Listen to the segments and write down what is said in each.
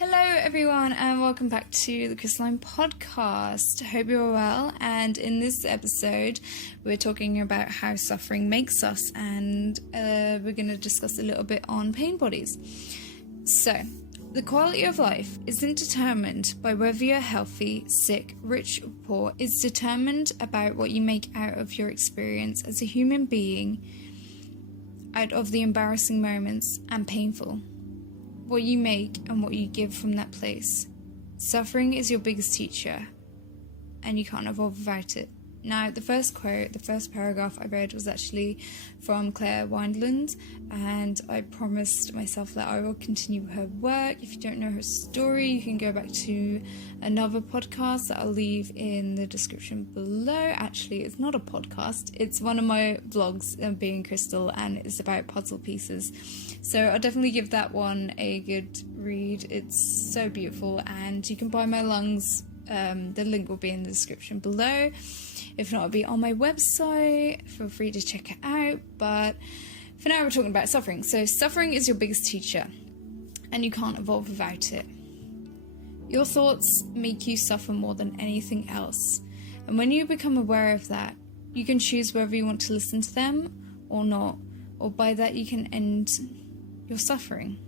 Hello everyone and welcome back to the Crystalline Podcast. Hope you're well, and in this episode we're talking about how suffering makes us, and we're going to discuss a little bit on pain bodies. So, the quality of life isn't determined by whether you're healthy, sick, rich or poor. It's determined about what you make out of your experience as a human being, out of the embarrassing moments and painful. What you make and what you give from that place. Suffering is your biggest teacher, and you can't evolve without it. Now, the first paragraph I read was actually from Windland, and I promised myself that I will continue her work. If you don't know her story, you can go back to another podcast that I'll leave in the description below. Actually, it's not a podcast, it's one of my vlogs, Being Crystal, and it's about puzzle pieces. So I'll definitely give that one a good read. It's so beautiful, and you can buy my lungs. The link will be in the description below. If not, it'll be on my website. Feel free to check it out. But for now, we're talking about suffering. So suffering is your biggest teacher, and you can't evolve without it. Your thoughts make you suffer more than anything else. And when you become aware of that, you can choose whether you want to listen to them or not. Or by that, you can end your suffering.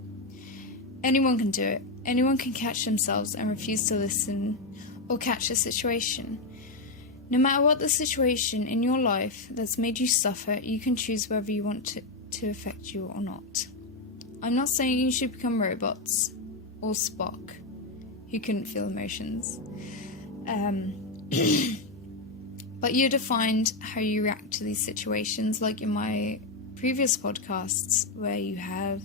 Anyone can do it. Anyone can catch themselves and refuse to listen or catch a situation. No matter what the situation in your life that's made you suffer, you can choose whether you want it to affect you or not. I'm not saying you should become robots or Spock, who couldn't feel emotions. But you're defined how you react to these situations, like in my previous podcasts, where you have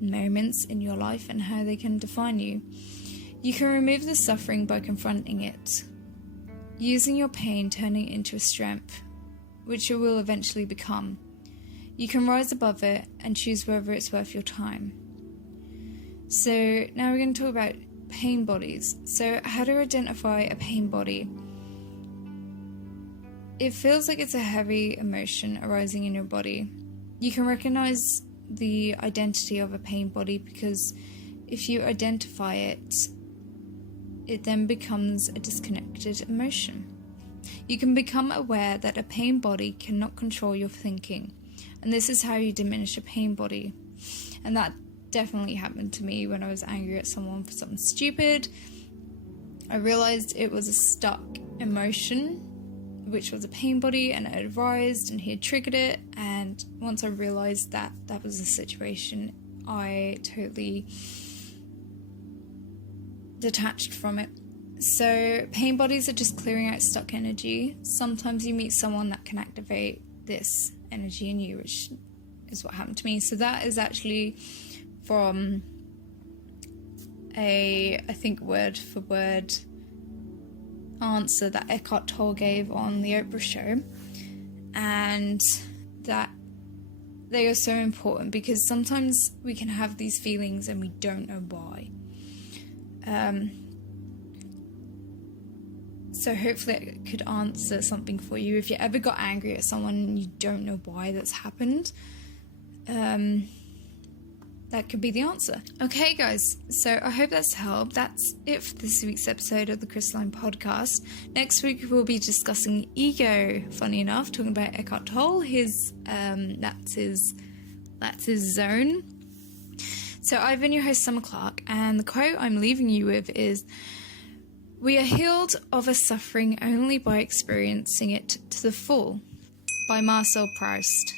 moments in your life and how they can define you. You can remove the suffering by confronting it, using your pain, turning it into a strength, which you will eventually become. You can rise above it and choose whether it's worth your time. So now we're going to talk about pain bodies. So how to identify a pain body. It feels like it's a heavy emotion arising in your body. You can recognize the identity of a pain body because if you identify it, it then becomes a disconnected emotion. You can become aware that a pain body cannot control your thinking, and this is how you diminish a pain body. And that definitely happened to me when I was angry at someone for something stupid. I realized it was a stuck emotion, which was a pain body, and it had arisen and he had triggered it. And once I realized that that was the situation, I totally detached from it. So pain bodies are just clearing out stuck energy. Sometimes you meet someone that can activate this energy in you, which is what happened to me. So that is actually from I think word for word answer that Eckhart Tolle gave on the Oprah show, and that they are so important because sometimes we can have these feelings and we don't know why. So hopefully it could answer something for you. If you ever got angry at someone and you don't know why that's happened, that could be the answer. Okay guys, so I hope that's helped. That's it for this week's episode of the Crystalline Podcast. Next week we'll be discussing ego, funny enough, talking about Eckhart Tolle, that's his zone. So I've been your host, Summer Clark, and the quote I'm leaving you with is, "We are healed of a suffering only by experiencing it to the full," by Marcel Proust.